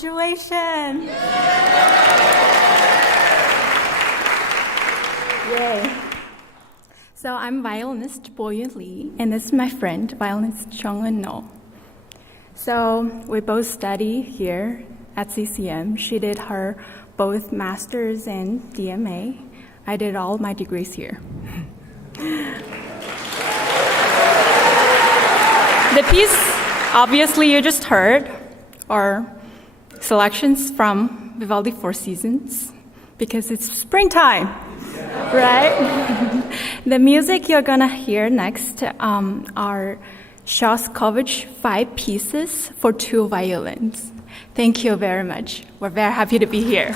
Graduation! Yay! So I'm violinist Boyun Lee, and this is my friend, violinist Chung-eun No. So we both study here at CCM. She did her both master's and DMA. I did all my degrees here. The piece, obviously, you just heard, are selections from Vivaldi Four Seasons, because it's springtime, right? The music you're gonna hear next are Shostakovich 5 pieces for 2 violins. Thank you very much. We're very happy to be here.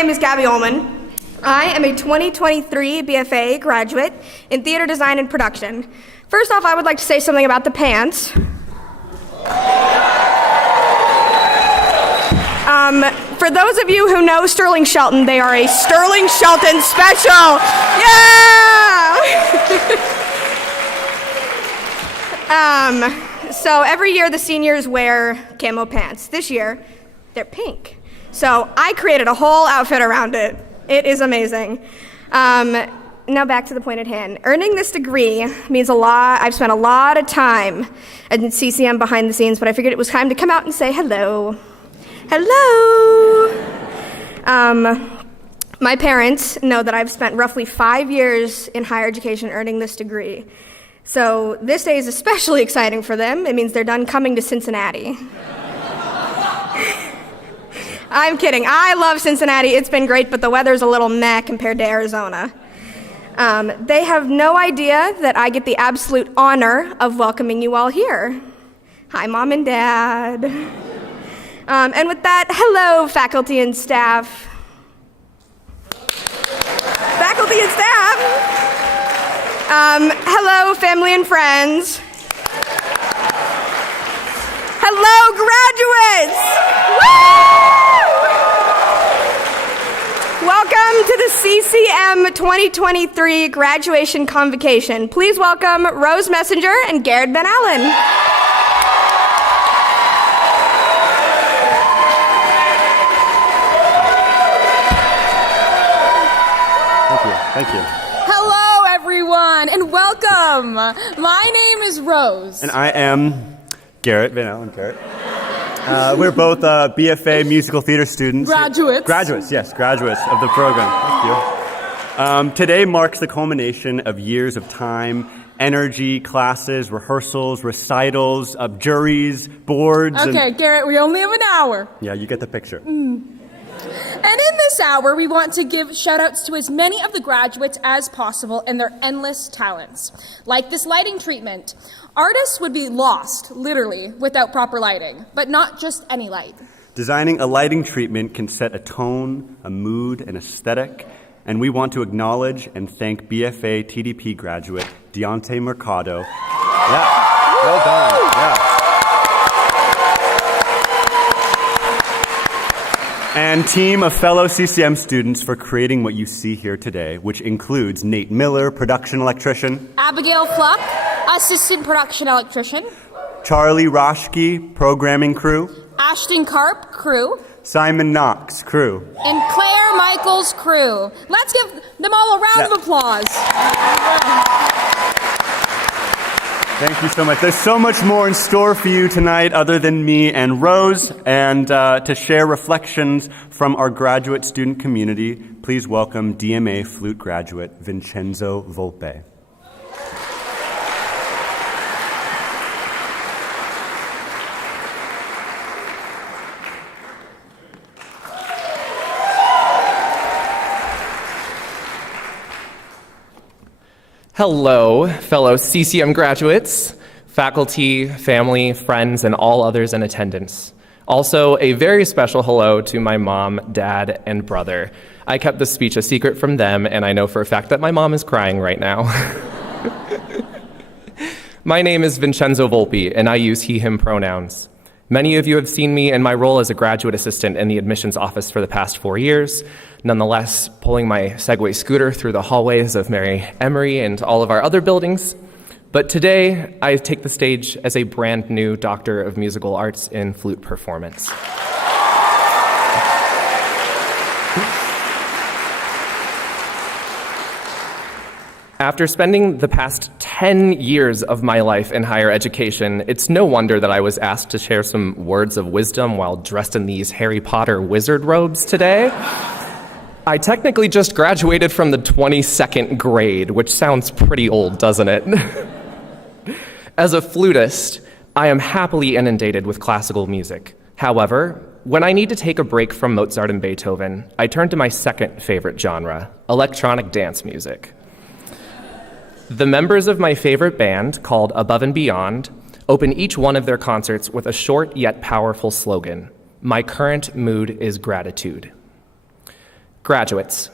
name is Gabby Ullman. I am a 2023 BFA graduate in theater design and production. First off, I would like to say something about the pants. For those of you who know Sterling Shelton, they are a Sterling Shelton special. Yeah! So every year the seniors wear camo pants. This year, they're pink. So I created a whole outfit around it. It is amazing. Now back to the point at hand. Earning this degree means a lot. I've spent a lot of time at CCM behind the scenes, but I figured it was time to come out and say hello. Hello! My parents know that I've spent roughly 5 years in higher education earning this degree. So this day is especially exciting for them. It means they're done coming to Cincinnati. I'm kidding. I love Cincinnati. It's been great, but the weather's a little meh compared to Arizona. They have no idea that I get the absolute honor of welcoming you all here. Hi, Mom and Dad. And with that, hello, faculty and staff. Faculty and staff. Hello, family and friends. Hello, graduates. Woo! Welcome to the CCM 2023 Graduation Convocation. Please welcome Rose Messenger and Garrett Ben Allen. Thank you. Hello, everyone, and welcome. My name is Rose. And I am Garrett Van Allen. Garrett. We're both BFA musical theater students. Graduates. Graduates of the program. Thank you. Today marks the culmination of years of time, energy, classes, rehearsals, recitals, juries, boards. Okay, Garrett, we only have an hour. Yeah, you get the picture. And in this hour, we want to give shout-outs to as many of the graduates as possible and their endless talents. Like this lighting treatment. Artists would be lost, literally, without proper lighting, but not just any light. Designing a lighting treatment can set a tone, a mood, an aesthetic, and we want to acknowledge and thank BFA TDP graduate Deontay Mercado. Yeah, well done. Yeah. And team of fellow CCM students for creating what you see here today, which includes Nate Miller, production electrician. Abigail Fluck, assistant production electrician. Charlie Roschke, programming crew. Ashton Karp, crew. Simon Knox, crew. And Claire Michaels, crew. Let's give them all a round of applause. Thank you so much. There's so much more in store for you tonight other than me and Rose. And to share reflections from our graduate student community, please welcome DMA flute graduate Vincenzo Volpe. Hello, fellow CCM graduates, faculty, family, friends, and all others in attendance. Also, a very special hello to my mom, dad, and brother. I kept this speech a secret from them, and I know for a fact that my mom is crying right now. My name is Vincenzo Volpe, and I use he, him pronouns. Many of you have seen me in my role as a graduate assistant in the admissions office for the past 4 years. Nonetheless, pulling my Segway scooter through the hallways of Mary Emery and all of our other buildings. But today, I take the stage as a brand new Doctor of Musical Arts in flute performance. After spending the past 10 years of my life in higher education, it's no wonder that I was asked to share some words of wisdom while dressed in these Harry Potter wizard robes today. I technically just graduated from the 22nd grade, which sounds pretty old, doesn't it? As a flutist, I am happily inundated with classical music. However, when I need to take a break from Mozart and Beethoven, I turn to my second favorite genre, electronic dance music. The members of my favorite band, called Above and Beyond, open each one of their concerts with a short yet powerful slogan: "My current mood is gratitude." Graduates,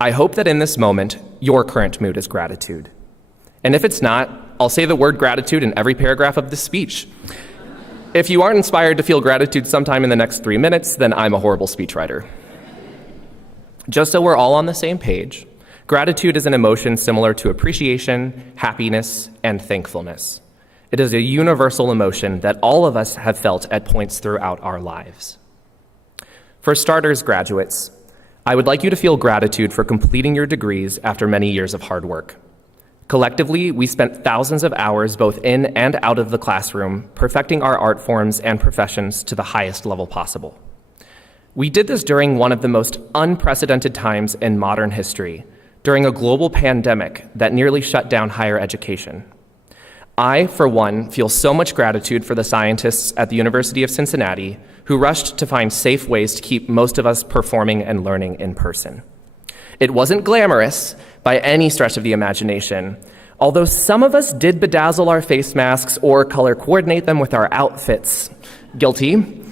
I hope that in this moment, your current mood is gratitude. And if it's not, I'll say the word gratitude in every paragraph of this speech. If you aren't inspired to feel gratitude sometime in the next 3 minutes, then I'm a horrible speechwriter. Just so we're all on the same page, gratitude is an emotion similar to appreciation, happiness, and thankfulness. It is a universal emotion that all of us have felt at points throughout our lives. For starters, graduates, I would like you to feel gratitude for completing your degrees after many years of hard work. Collectively, we spent thousands of hours both in and out of the classroom perfecting our art forms and professions to the highest level possible. We did this during one of the most unprecedented times in modern history, during a global pandemic that nearly shut down higher education. I, for one, feel so much gratitude for the scientists at the University of Cincinnati who rushed to find safe ways to keep most of us performing and learning in person. It wasn't glamorous by any stretch of the imagination, although some of us did bedazzle our face masks or color coordinate them with our outfits. Guilty.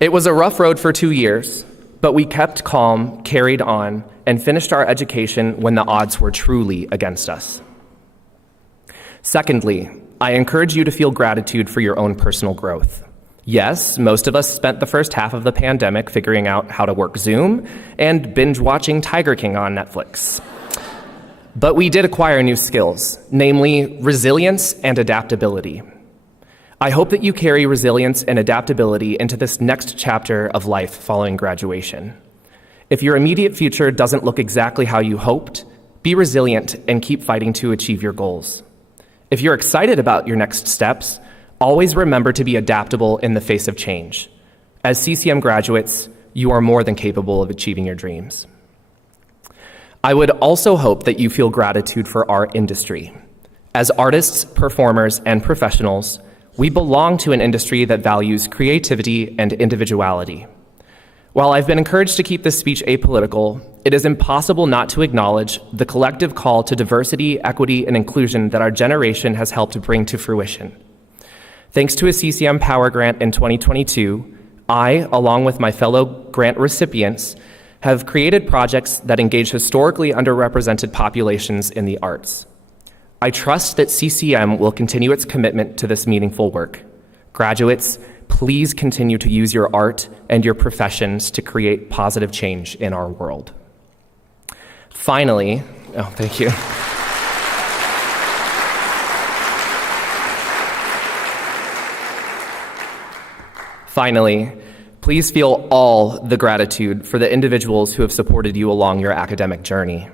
It was a rough road for 2 years, but we kept calm, carried on, and finished our education when the odds were truly against us. Secondly, I encourage you to feel gratitude for your own personal growth. Yes, most of us spent the first half of the pandemic figuring out how to work Zoom and binge watching Tiger King on Netflix. But we did acquire new skills, namely resilience and adaptability. I hope that you carry resilience and adaptability into this next chapter of life following graduation. If your immediate future doesn't look exactly how you hoped, be resilient and keep fighting to achieve your goals. If you're excited about your next steps, always remember to be adaptable in the face of change. As CCM graduates, you are more than capable of achieving your dreams. I would also hope that you feel gratitude for our industry. As artists, performers, and professionals, we belong to an industry that values creativity and individuality. While I've been encouraged to keep this speech apolitical, it is impossible not to acknowledge the collective call to diversity, equity, and inclusion that our generation has helped bring to fruition. Thanks to a CCM Power Grant in 2022, I, along with my fellow grant recipients, have created projects that engage historically underrepresented populations in the arts. I trust that CCM will continue its commitment to this meaningful work. Graduates, please continue to use your art and your professions to create positive change in our world. Finally, thank you. Finally, please feel all the gratitude for the individuals who have supported you along your academic journey.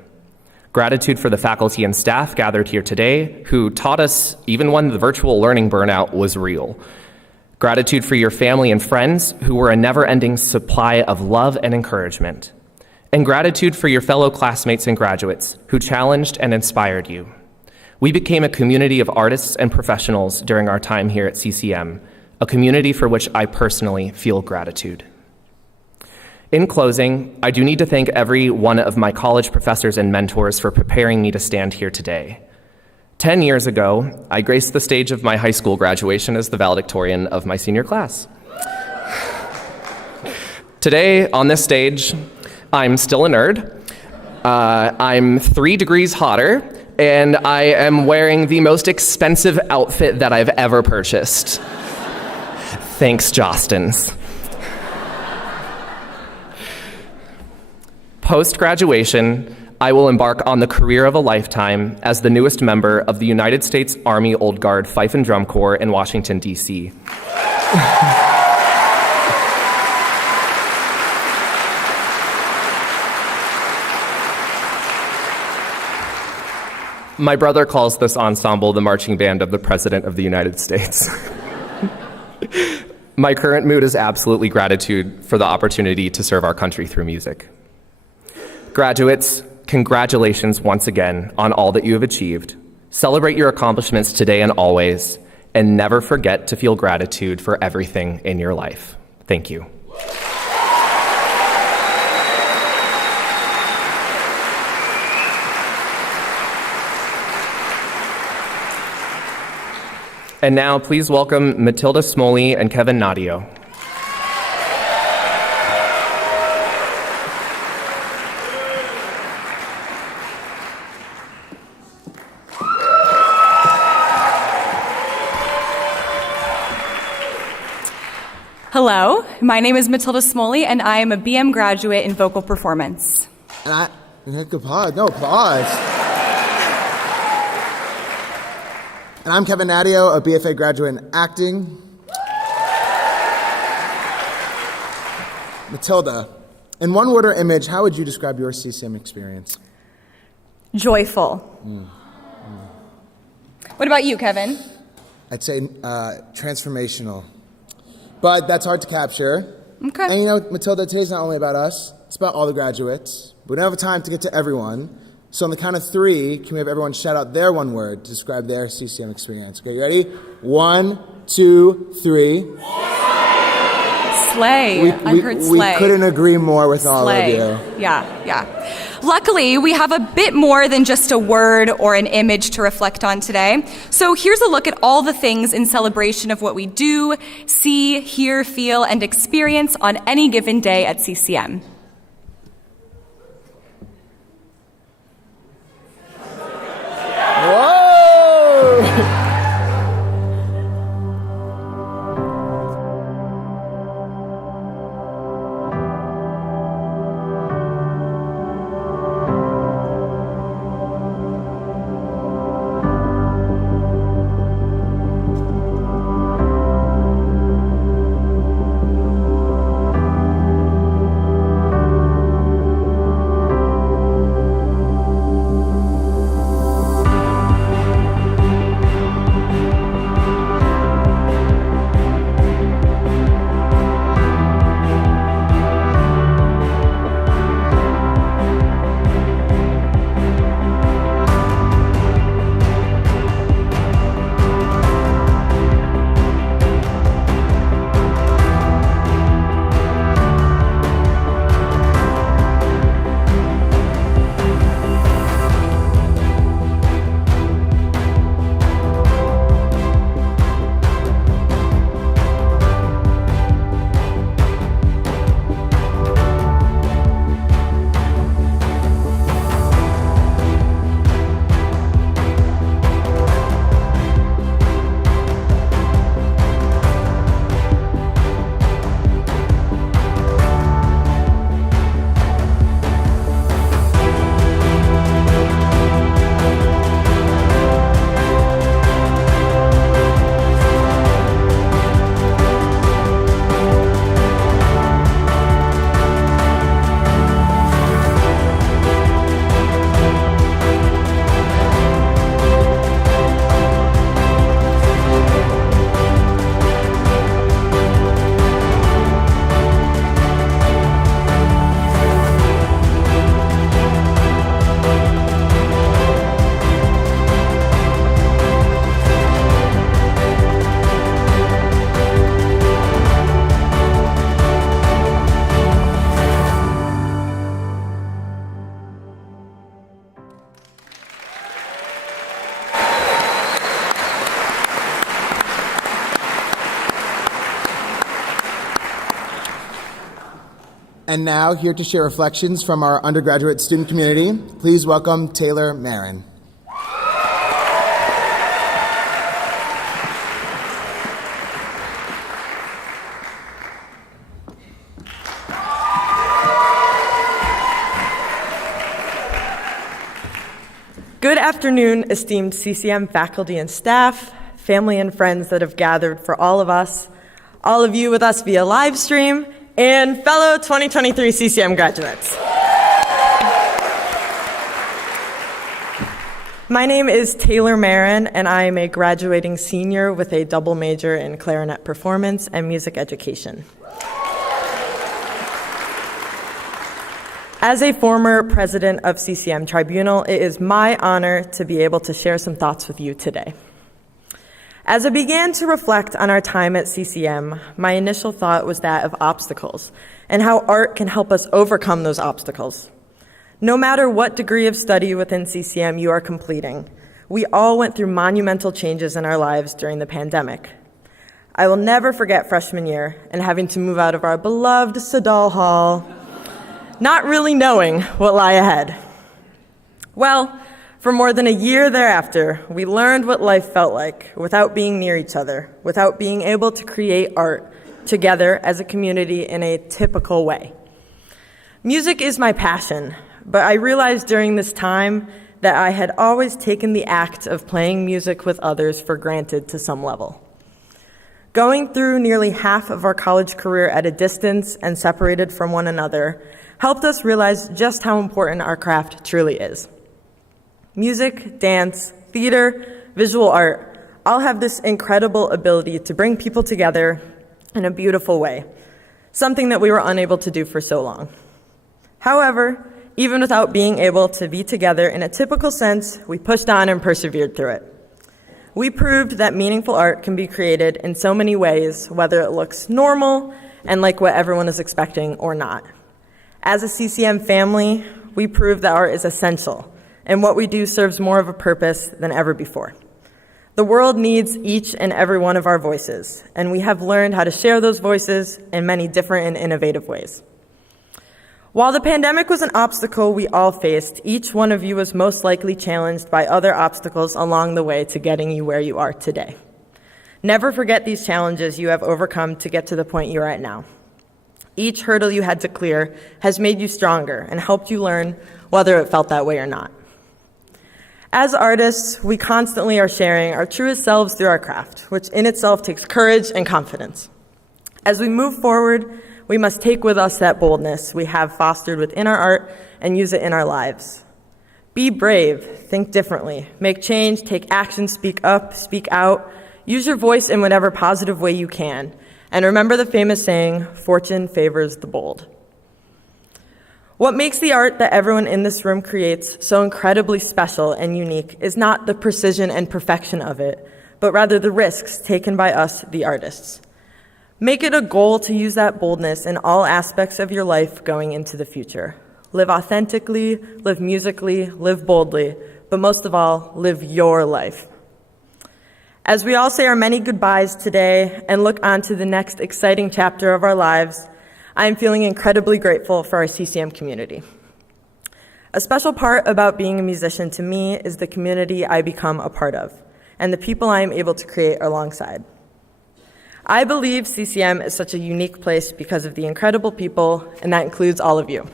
Gratitude for the faculty and staff gathered here today who taught us even when the virtual learning burnout was real. Gratitude for your family and friends who were a never-ending supply of love and encouragement. And gratitude for your fellow classmates and graduates who challenged and inspired you. We became a community of artists and professionals during our time here at CCM, a community for which I personally feel gratitude. In closing, I do need to thank every one of my college professors and mentors for preparing me to stand here today. 10 years ago, I graced the stage of my high school graduation as the valedictorian of my senior class. Today, on this stage, I'm still a nerd. I'm 3 degrees hotter, and I am wearing the most expensive outfit that I've ever purchased. Thanks, Jostens. Post-graduation, I will embark on the career of a lifetime as the newest member of the United States Army Old Guard Fife and Drum Corps in Washington, D.C. My brother calls this ensemble the marching band of the President of the United States. My current mood is absolutely gratitude for the opportunity to serve our country through music. Graduates, congratulations once again on all that you have achieved. Celebrate your accomplishments today and always, and never forget to feel gratitude for everything in your life. Thank you. And now, please welcome Matilda Smoley and Kevin Nadio. Hello, my name is Matilda Smoley, and I am a BM graduate in vocal performance. And applause. No applause. And I'm Kevin Nadio, a BFA graduate in acting. Matilda, in one word or image, how would you describe your CCM experience? Joyful. What about you, Kevin? I'd say transformational. But that's hard to capture. Okay. And you know, Matilda, today's not only about us, it's about all the graduates. We don't have time to get to everyone. So on the count of three, can we have everyone shout out their one word to describe their CCM experience? Okay, you ready? 1, 2, 3. Slay. I heard slay. We couldn't agree more with all of you. Yeah. Luckily, we have a bit more than just a word or an image to reflect on today. So here's a look at all the things in celebration of what we do, see, hear, feel, and experience on any given day at CCM. Whoa! And now, here to share reflections from our undergraduate student community, please welcome Taylor Marin. Good afternoon, esteemed CCM faculty and staff, family and friends that have gathered for all of us, all of you with us via live stream, and fellow 2023 CCM graduates. My name is Taylor Marin, and I am a graduating senior with a double major in clarinet performance and music education. As a former president of CCM Tribunal, it is my honor to be able to share some thoughts with you today. As I began to reflect on our time at CCM, my initial thought was that of obstacles and how art can help us overcome those obstacles. No matter what degree of study within CCM you are completing, we all went through monumental changes in our lives during the pandemic. I will never forget freshman year and having to move out of our beloved Sadal Hall, not really knowing what lay ahead. Well, for more than a year thereafter, we learned what life felt like without being near each other, without being able to create art, together as a community in a typical way. Music is my passion, but I realized during this time that I had always taken the act of playing music with others for granted to some level. Going through nearly half of our college career at a distance and separated from one another helped us realize just how important our craft truly is. Music, dance, theater, visual art all have this incredible ability to bring people together in a beautiful way, something that we were unable to do for so long. However, even without being able to be together in a typical sense, we pushed on and persevered through it. We proved that meaningful art can be created in so many ways, whether it looks normal and like what everyone is expecting or not. As a CCM family, we proved that art is essential, and what we do serves more of a purpose than ever before. The world needs each and every one of our voices, and we have learned how to share those voices in many different and innovative ways. While the pandemic was an obstacle we all faced, each one of you was most likely challenged by other obstacles along the way to getting you where you are today. Never forget these challenges you have overcome to get to the point you're at now. Each hurdle you had to clear has made you stronger and helped you learn whether it felt that way or not. As artists, we constantly are sharing our truest selves through our craft, which in itself takes courage and confidence. As we move forward, we must take with us that boldness we have fostered within our art and use it in our lives. Be brave, think differently, make change, take action, speak up, speak out, use your voice in whatever positive way you can, and remember the famous saying, "Fortune favors the bold." What makes the art that everyone in this room creates so incredibly special and unique is not the precision and perfection of it, but rather the risks taken by us, the artists. Make it a goal to use that boldness in all aspects of your life going into the future. Live authentically, live musically, live boldly, but most of all, live your life. As we all say our many goodbyes today and look on to the next exciting chapter of our lives, I am feeling incredibly grateful for our CCM community. A special part about being a musician to me is the community I become a part of and the people I am able to create alongside. I believe CCM is such a unique place because of the incredible people, and that includes all of you.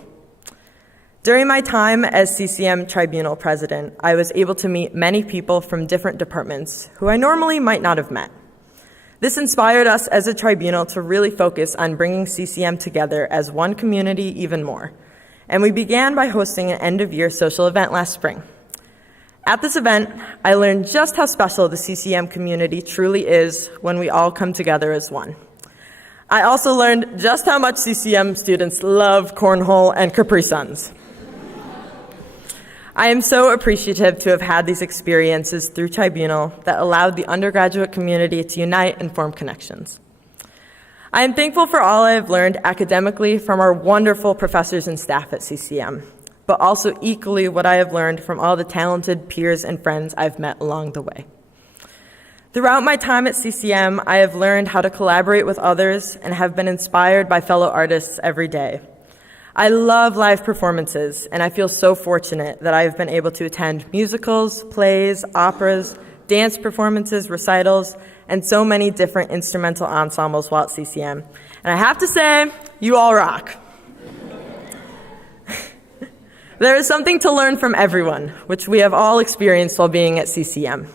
During my time as CCM Tribunal President, I was able to meet many people from different departments who I normally might not have met. This inspired us as a tribunal to really focus on bringing CCM together as one community even more, and we began by hosting an end-of-year social event last spring. At this event, I learned just how special the CCM community truly is when we all come together as one. I also learned just how much CCM students love cornhole and Capri Suns. I am so appreciative to have had these experiences through Tribunal that allowed the undergraduate community to unite and form connections. I am thankful for all I have learned academically from our wonderful professors and staff at CCM, but also equally what I have learned from all the talented peers and friends I've met along the way. Throughout my time at CCM, I have learned how to collaborate with others and have been inspired by fellow artists every day. I love live performances, and I feel so fortunate that I have been able to attend musicals, plays, operas, dance performances, recitals, and so many different instrumental ensembles while at CCM. And I have to say, you all rock. There is something to learn from everyone, which we have all experienced while being at CCM.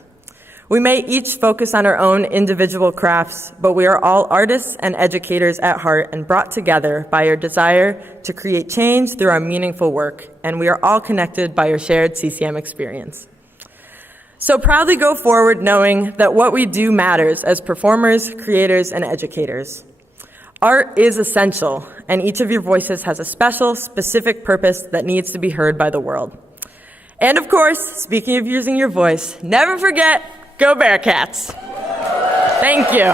We may each focus on our own individual crafts, but we are all artists and educators at heart and brought together by our desire to create change through our meaningful work, and we are all connected by our shared CCM experience. So proudly go forward knowing that what we do matters as performers, creators, and educators. Art is essential, and each of your voices has a special, specific purpose that needs to be heard by the world. And of course, speaking of using your voice, never forget, go Bearcats! Thank you.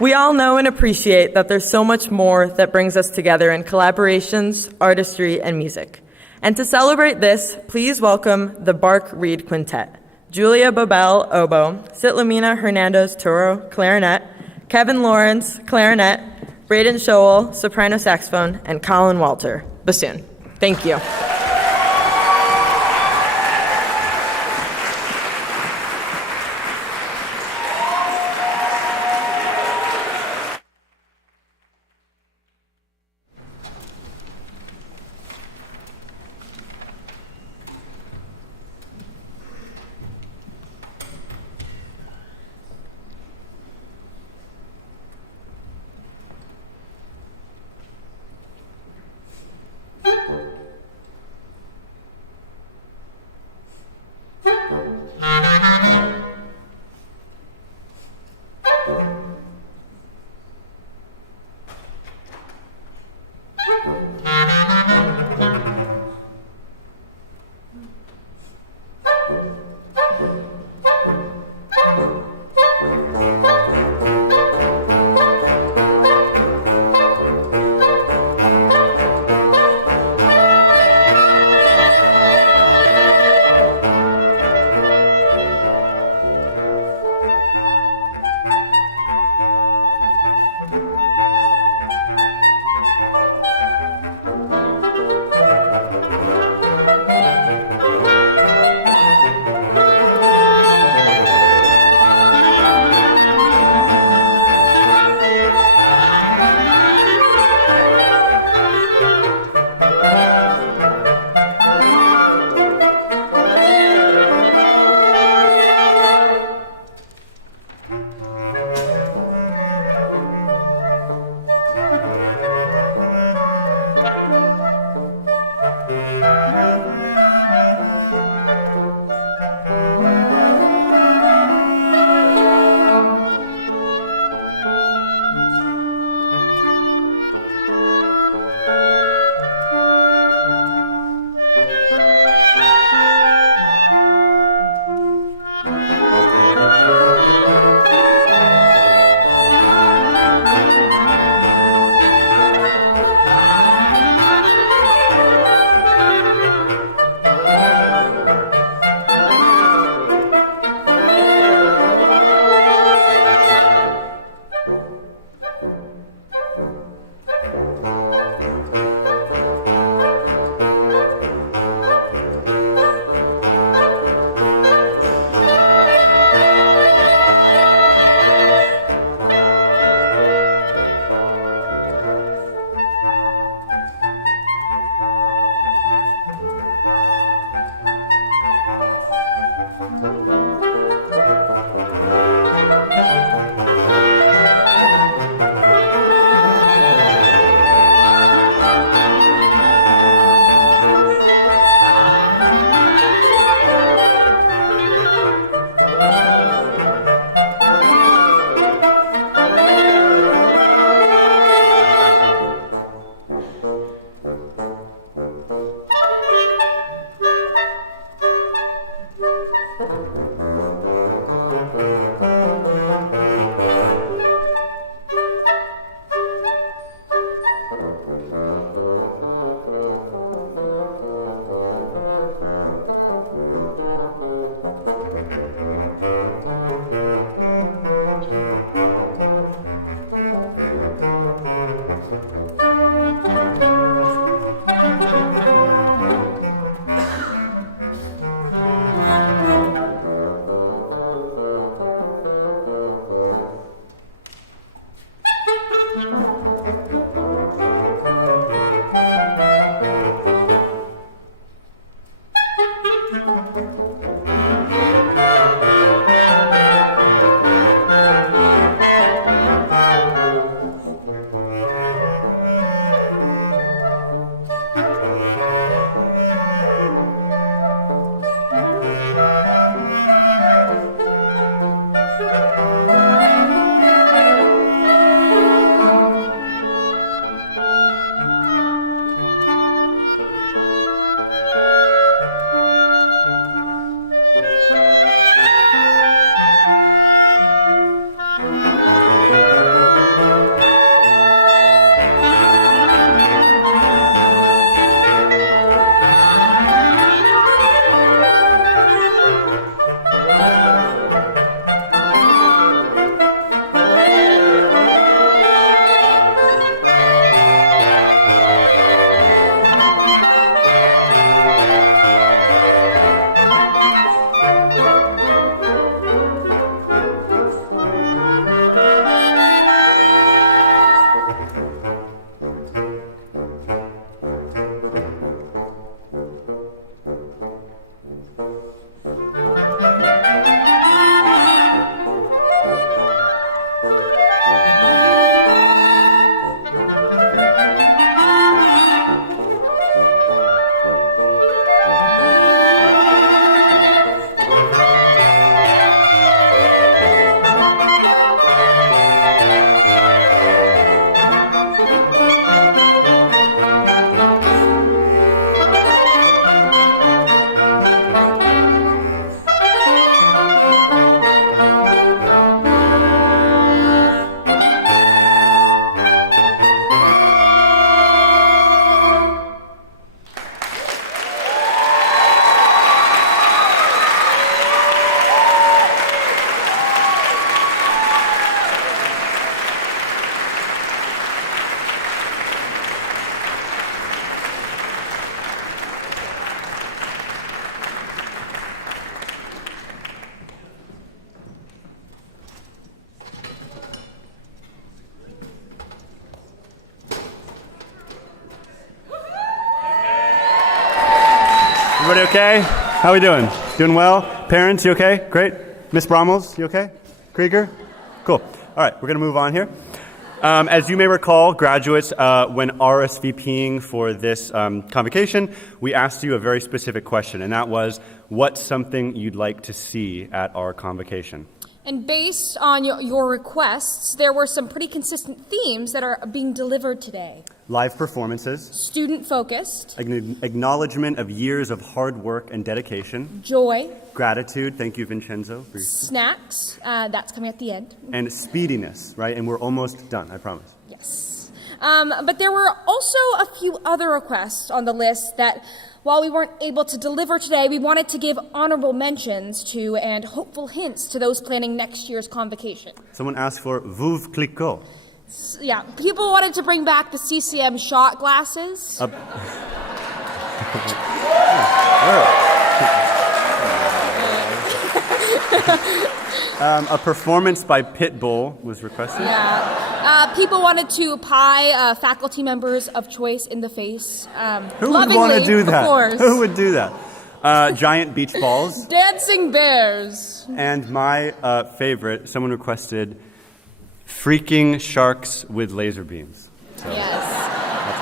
We all know and appreciate that there's so much more that brings us together in collaborations, artistry, and music. And to celebrate this, please welcome the Bark Reed Quintet. Julia Bobel, oboe, Sitlamina Hernandez Toro, clarinet, Kevin Lawrence, clarinet, Braden Scholl, soprano saxophone, and Colin Walter, bassoon. Thank you. Everybody okay? How we doing? Doing well? Parents, you okay? Great. Miss Brommels, you okay? Krieger? Cool. All right, we're going to move on here. As you may recall, graduates, when RSVPing for this convocation, we asked you a very specific question, and that was, what's something you'd like to see at our convocation? And based on your requests, there were some pretty consistent themes that are being delivered today. Live performances. Student-focused. Acknowledgement of years of hard work and dedication. Joy. Gratitude. Thank you, Vincenzo. Snacks. That's coming at the end. And speediness, right? And we're almost done, I promise. Yes. But there were also a few other requests on the list that, while we weren't able to deliver today, we wanted to give honorable mentions to and hopeful hints to those planning next year's convocation. Someone asked for Veuve Clicquot. Yeah, people wanted to bring back the CCM shot glasses. A performance by Pitbull was requested. Yeah. People wanted to pie faculty members of choice in the face. Who would want to do that? Of course. Who would do that? Giant beach balls. Dancing bears. And my favorite, someone requested freaking sharks with laser beams. So, yes.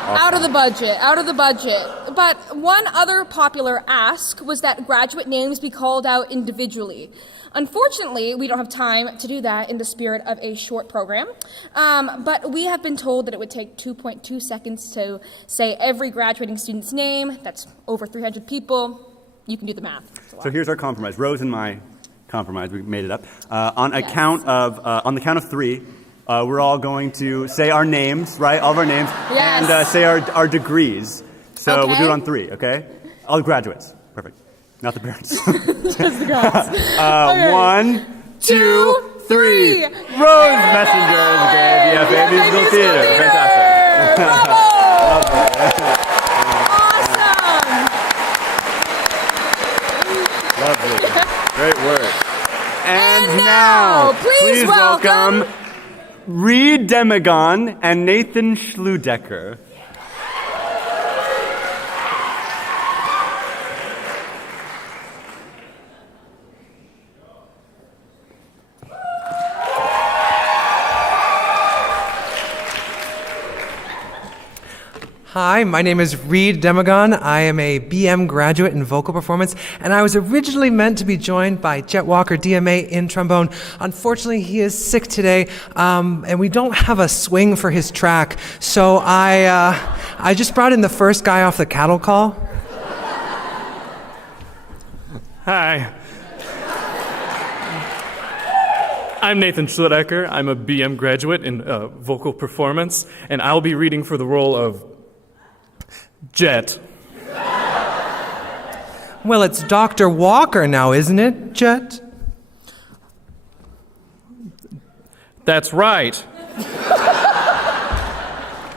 Awesome. Out of the budget. But one other popular ask was that graduate names be called out individually. Unfortunately, we don't have time to do that in the spirit of a short program, but we have been told that it would take 2.2 seconds to say every graduating student's name. That's over 300 people. You can do the math. So here's our compromise. Rose and my compromise. We made it up. On the count of three, we're all going to say our names, right? All of our names, yes. And say our degrees. So okay. We'll do it on three, okay? All the graduates. Perfect. Not the parents. Just the grads. Okay. 1, 2, 3. Rose Messengers gave BFA Musical Theater. Fantastic. Bravo! Lovely. Great work. And now, please welcome Reed Demagon and Nathan Schludecker. Hi, my name is Reed Demagon. I am a BM graduate in vocal performance, and I was originally meant to be joined by Jet Walker, DMA, in trombone. Unfortunately, he is sick today, and we don't have a swing for his track, so I just brought in the first guy off the cattle call. Hi. I'm Nathan Schludecker. I'm a BM graduate in vocal performance, and I'll be reading for the role of Jet. Well, it's Dr. Walker now, isn't it, Jet? That's right.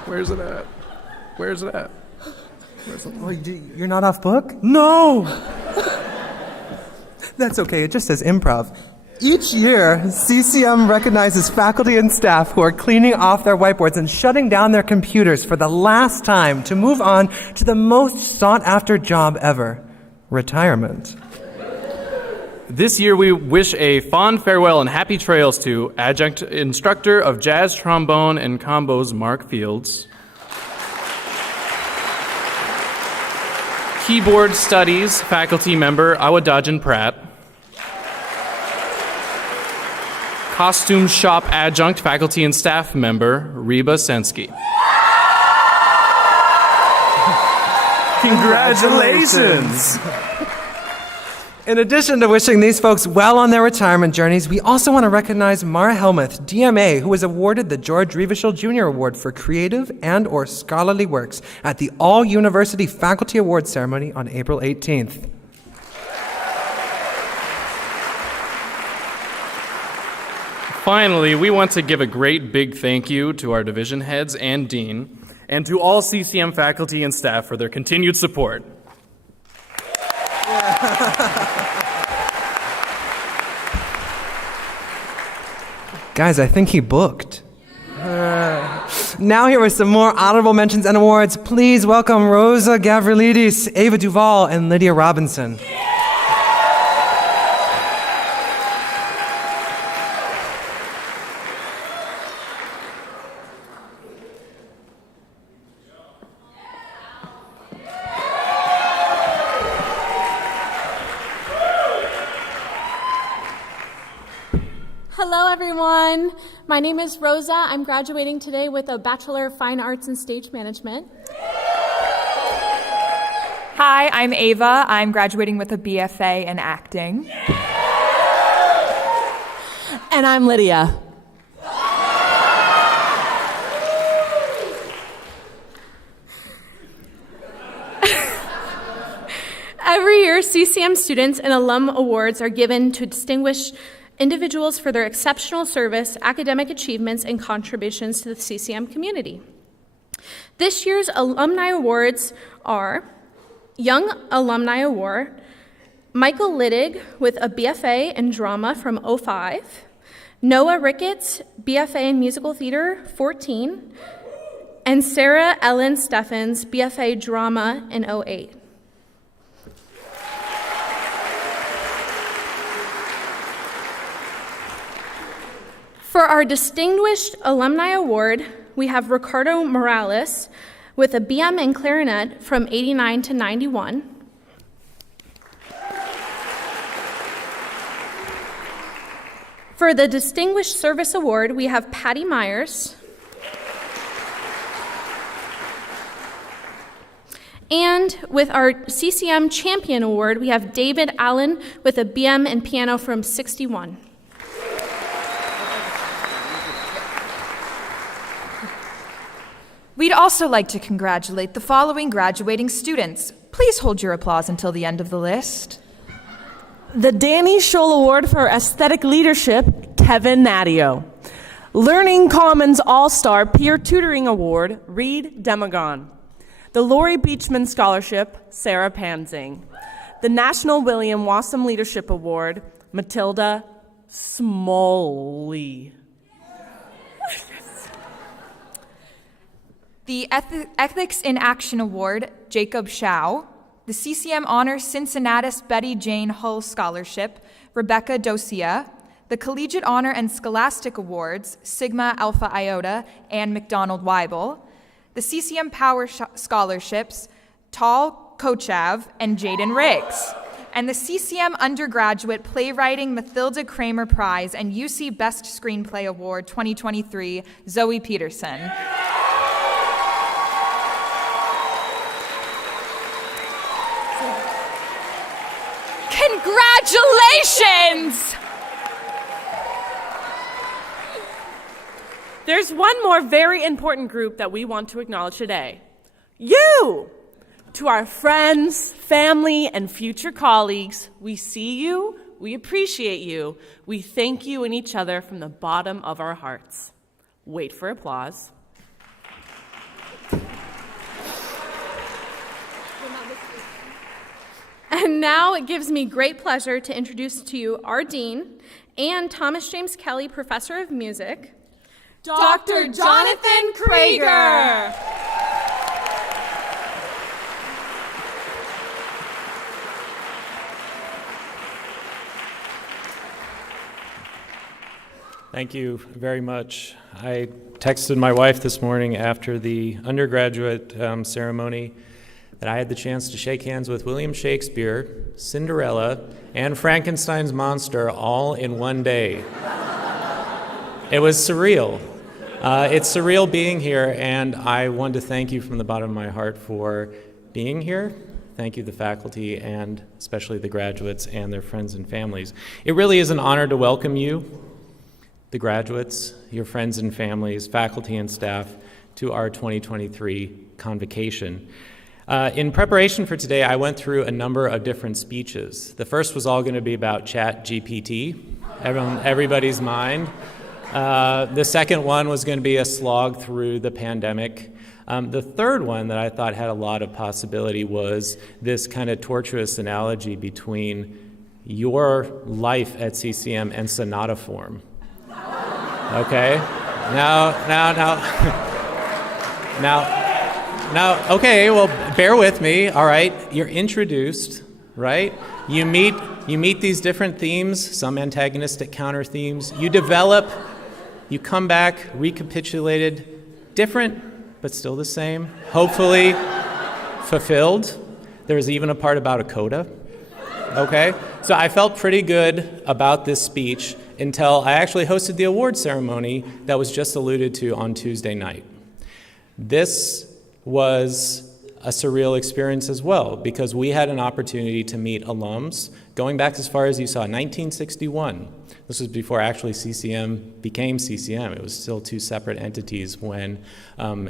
Where's it at? Where's it at? Oh, you're not off book? No! That's okay, it just says improv. Each year, CCM recognizes faculty and staff who are cleaning off their whiteboards and shutting down their computers for the last time to move on to the most sought-after job ever, retirement. This year we wish a fond farewell and happy trails to adjunct instructor of jazz trombone and combos Mark Fields, keyboard studies faculty member Awadajan Pratt, costume shop adjunct faculty and staff member Reba Sensky. Congratulations! In addition to wishing these folks well on their retirement journeys, we also want to recognize Mara Helmuth, DMA, who was awarded the George Revachol Jr. Award for Creative and/or Scholarly Works at the All-University Faculty Awards Ceremony on April 18th. Finally, we want to give a great big thank you to our division heads and dean, and to all CCM faculty and staff for their continued support. Guys, I think he booked. Now here with some more honorable mentions and awards. Please welcome Rosa Gavrilidis, Ava Duvall, and Lydia Robinson. Hello, everyone. My name is Rosa. I'm graduating today with a Bachelor of Fine Arts in Stage Management. Hi, I'm Ava. I'm graduating with a BFA in acting. And I'm Lydia. Every year, CCM students and alum awards are given to distinguished individuals for their exceptional service, academic achievements, and contributions to the CCM community. This year's alumni awards are Young Alumni Award, Michael Littig with a BFA in drama from '05, Noah Ricketts, BFA in musical theater, 14, and Sarah Ellen Steffens, BFA drama in '08. For our Distinguished Alumni Award, we have Ricardo Morales with a BM in clarinet from '89 to '91. For the Distinguished Service Award, we have Patty Myers. And with our CCM Champion Award, we have David Allen with a BM in piano from '61. We'd also like to congratulate the following graduating students. Please hold your applause until the end of the list. The Danny Scholl Award for Aesthetic Leadership, Kevin Nadio. Learning Commons All-Star Peer Tutoring Award, Reed Demagon. The Lori Beachman Scholarship, Sarah Panzing. The National William Wassam Leadership Award, Matilda Smalley. The Ethics in Action Award, Jacob Shao. The CCM Honor Cincinnatus Betty Jane Hull Scholarship, Rebecca Dosia. The Collegiate Honor and Scholastic Awards, Sigma Alpha Iota, Anne McDonald Weibel. The CCM Power Scholarships, Tal Kochav and Jaden Riggs. And the CCM Undergraduate Playwriting Mathilda Kramer Prize and UC Best Screenplay Award 2023, Zoe Peterson. Congratulations! There's one more very important group that we want to acknowledge today. You! To our friends, family, and future colleagues, we see you, we appreciate you, we thank you and each other from the bottom of our hearts. Wait for applause. And now it gives me great pleasure to introduce to you our Dean and Thomas James Kelly Professor of Music, Dr. Jonathan Krager. Thank you very much. I texted my wife this morning after the undergraduate ceremony that I had the chance to shake hands with William Shakespeare, Cinderella, and Frankenstein's monster all in one day. It was surreal. It's surreal being here, and I want to thank you from the bottom of my heart for being here. Thank you, the faculty, and especially the graduates and their friends and families. It really is an honor to welcome you, the graduates, your friends and families, faculty and staff, to our 2023 convocation. In preparation for today, I went through a number of different speeches. The first was all going to be about ChatGPT, everybody's mind. The second one was going to be a slog through the pandemic. The third one that I thought had a lot of possibility was this kind of tortuous analogy between your life at CCM and sonata form. Okay? Now. Now, okay, well, bear with me, all right? You're introduced, right? You meet these different themes, some antagonistic counter themes. You develop, you come back, recapitulated, different, but still the same, hopefully fulfilled. There's even a part about a coda, okay? So I felt pretty good about this speech until I actually hosted the award ceremony that was just alluded to on Tuesday night. This was a surreal experience as well, because we had an opportunity to meet alums going back as far as you saw, 1961. This was before actually CCM became CCM. It was still two separate entities when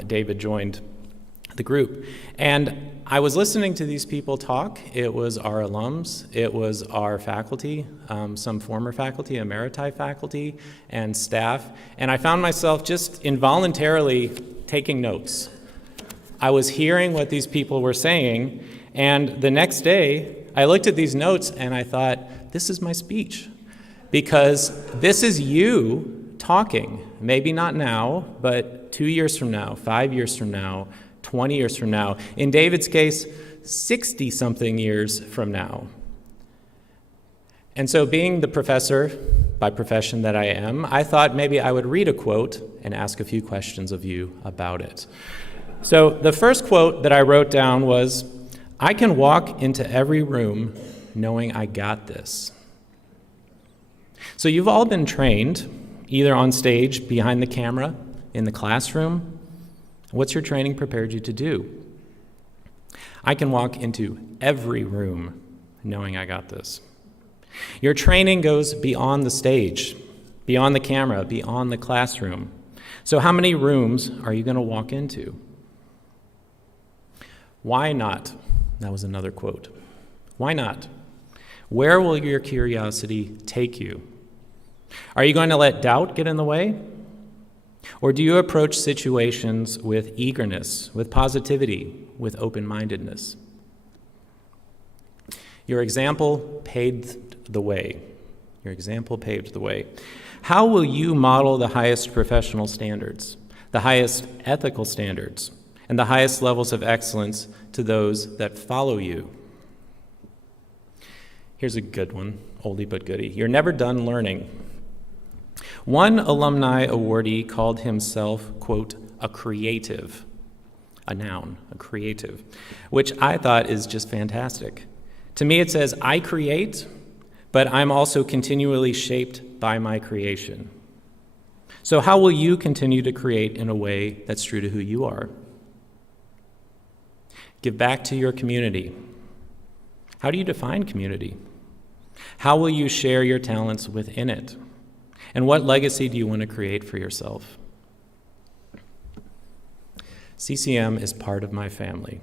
David joined the group. And I was listening to these people talk. It was our alums, it was our faculty, some former faculty, emeriti faculty, and staff. And I found myself just involuntarily taking notes. I was hearing what these people were saying, and the next day, I looked at these notes and I thought, this is my speech. Because this is you talking, maybe not now, but 2 years from now, 5 years from now, 20 years from now. In David's case, 60-something years from now. And so being the professor by profession that I am, I thought maybe I would read a quote and ask a few questions of you about it. So the first quote that I wrote down was, "I can walk into every room knowing I got this." So you've all been trained, either on stage, behind the camera, in the classroom. What's your training prepared you to do? I can walk into every room knowing I got this. Your training goes beyond the stage, beyond the camera, beyond the classroom. So how many rooms are you going to walk into? Why not? That was another quote. Why not? Where will your curiosity take you? Are you going to let doubt get in the way? Or do you approach situations with eagerness, with positivity, with open-mindedness? Your example paved the way. Your example paved the way. How will you model the highest professional standards, the highest ethical standards, and the highest levels of excellence to those that follow you? Here's a good one, oldie but goodie. You're never done learning. One alumni awardee called himself, quote, a creative, a noun, a creative, which I thought is just fantastic. To me, it says, I create, but I'm also continually shaped by my creation. So how will you continue to create in a way that's true to who you are? Give back to your community. How do you define community? How will you share your talents within it? And what legacy do you want to create for yourself? CCM is part of my family.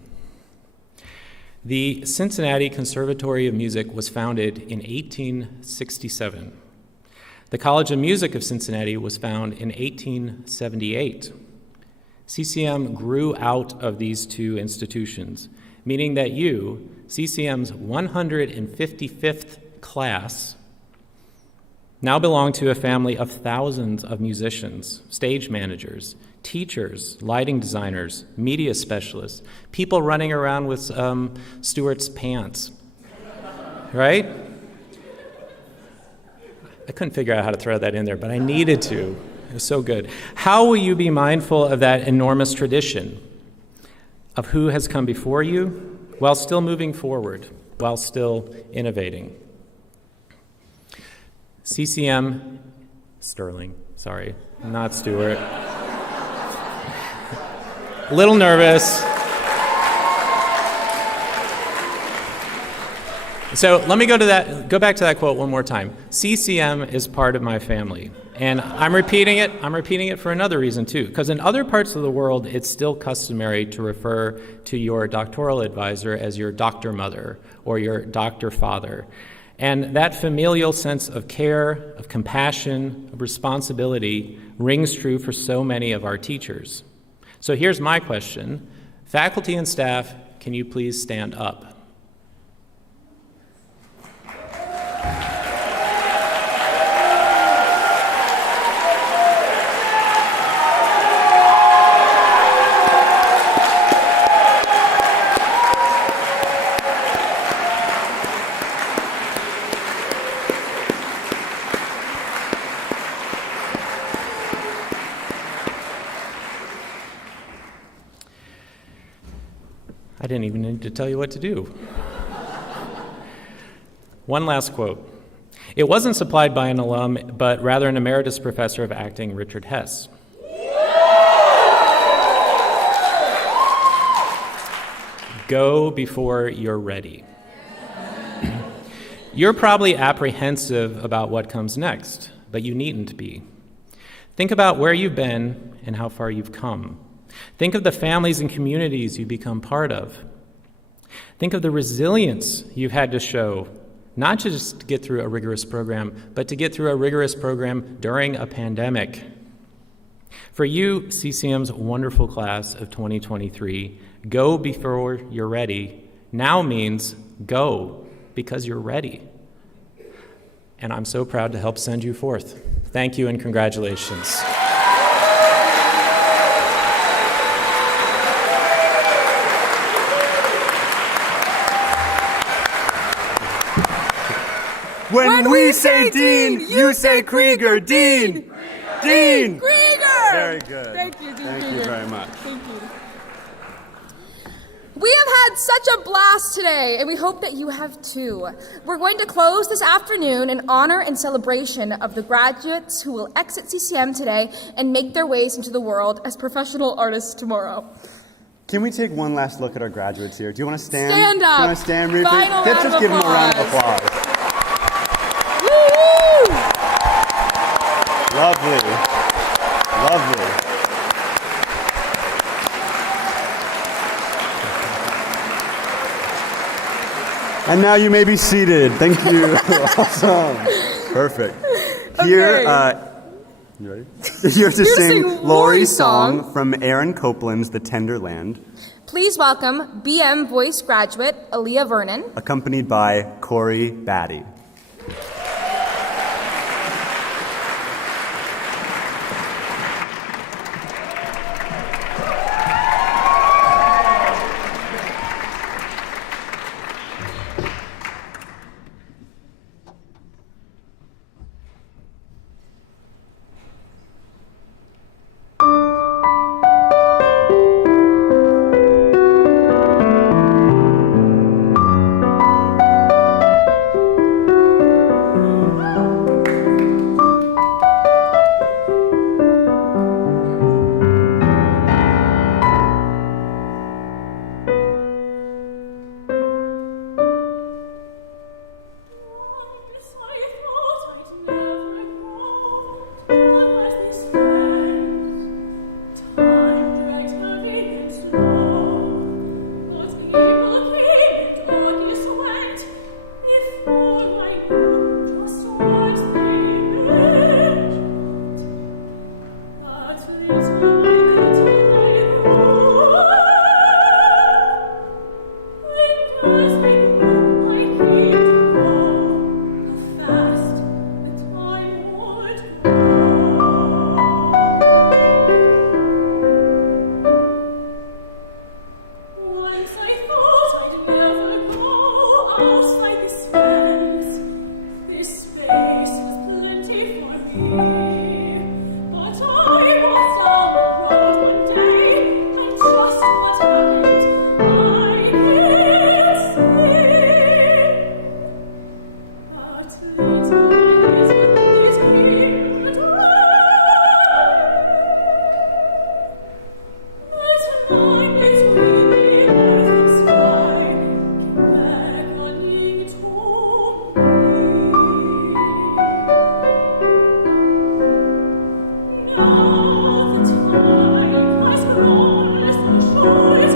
The Cincinnati Conservatory of Music was founded in 1867. The College of Music of Cincinnati was founded in 1878. CCM grew out of these two institutions, meaning that you, CCM's 155th class, now belong to a family of thousands of musicians, stage managers, teachers, lighting designers, media specialists, people running around with Stuart's pants, right? I couldn't figure out how to throw that in there, but I needed to. It was so good. How will you be mindful of that enormous tradition of who has come before you while still moving forward, while still innovating? CCM, Sterling, sorry, not Stuart. A little nervous. So let me go back to that quote one more time. CCM is part of my family. And I'm repeating it for another reason too, because in other parts of the world, it's still customary to refer to your doctoral advisor as your doctor mother or your doctor father. And that familial sense of care, of compassion, of responsibility rings true for so many of our teachers. So here's my question. Faculty and staff, can you please stand up? I didn't even need to tell you what to do. One last quote. It wasn't supplied by an alum, but rather an emeritus professor of acting, Richard Hess. Go before you're ready. You're probably apprehensive about what comes next, but you needn't be. Think about where you've been and how far you've come. Think of the families and communities you become part of. Think of the resilience you've had to show, not just to get through a rigorous program, but to get through a rigorous program during a pandemic. For you, CCM's wonderful class of 2023, go before you're ready now means go because you're ready. And I'm so proud to help send you forth. Thank you and congratulations. When we say Dean, you say Krieger. Dean! Dean! Krieger! Very good. Thank you, Dean Thank Krieger. you very much. Thank you. We have had such a blast today, and we hope that you have too. We're going to close this afternoon in honor and celebration of the graduates who will exit CCM today and make their ways into the world as professional artists tomorrow. Can we take one last look at our graduates here? Do you want to stand? Stand up. Do you want to stand briefly? Final Let's round just of give them a round of applause. applause. Woo! Lovely. Lovely. And now you may be seated. Thank you. Awesome. Perfect. Here, you ready? You're to sing Lori's song from Aaron Copeland's The Tender Land, Please welcome BM Voice graduate Aaliyah Vernon. accompanied by Corey Batty. Oh,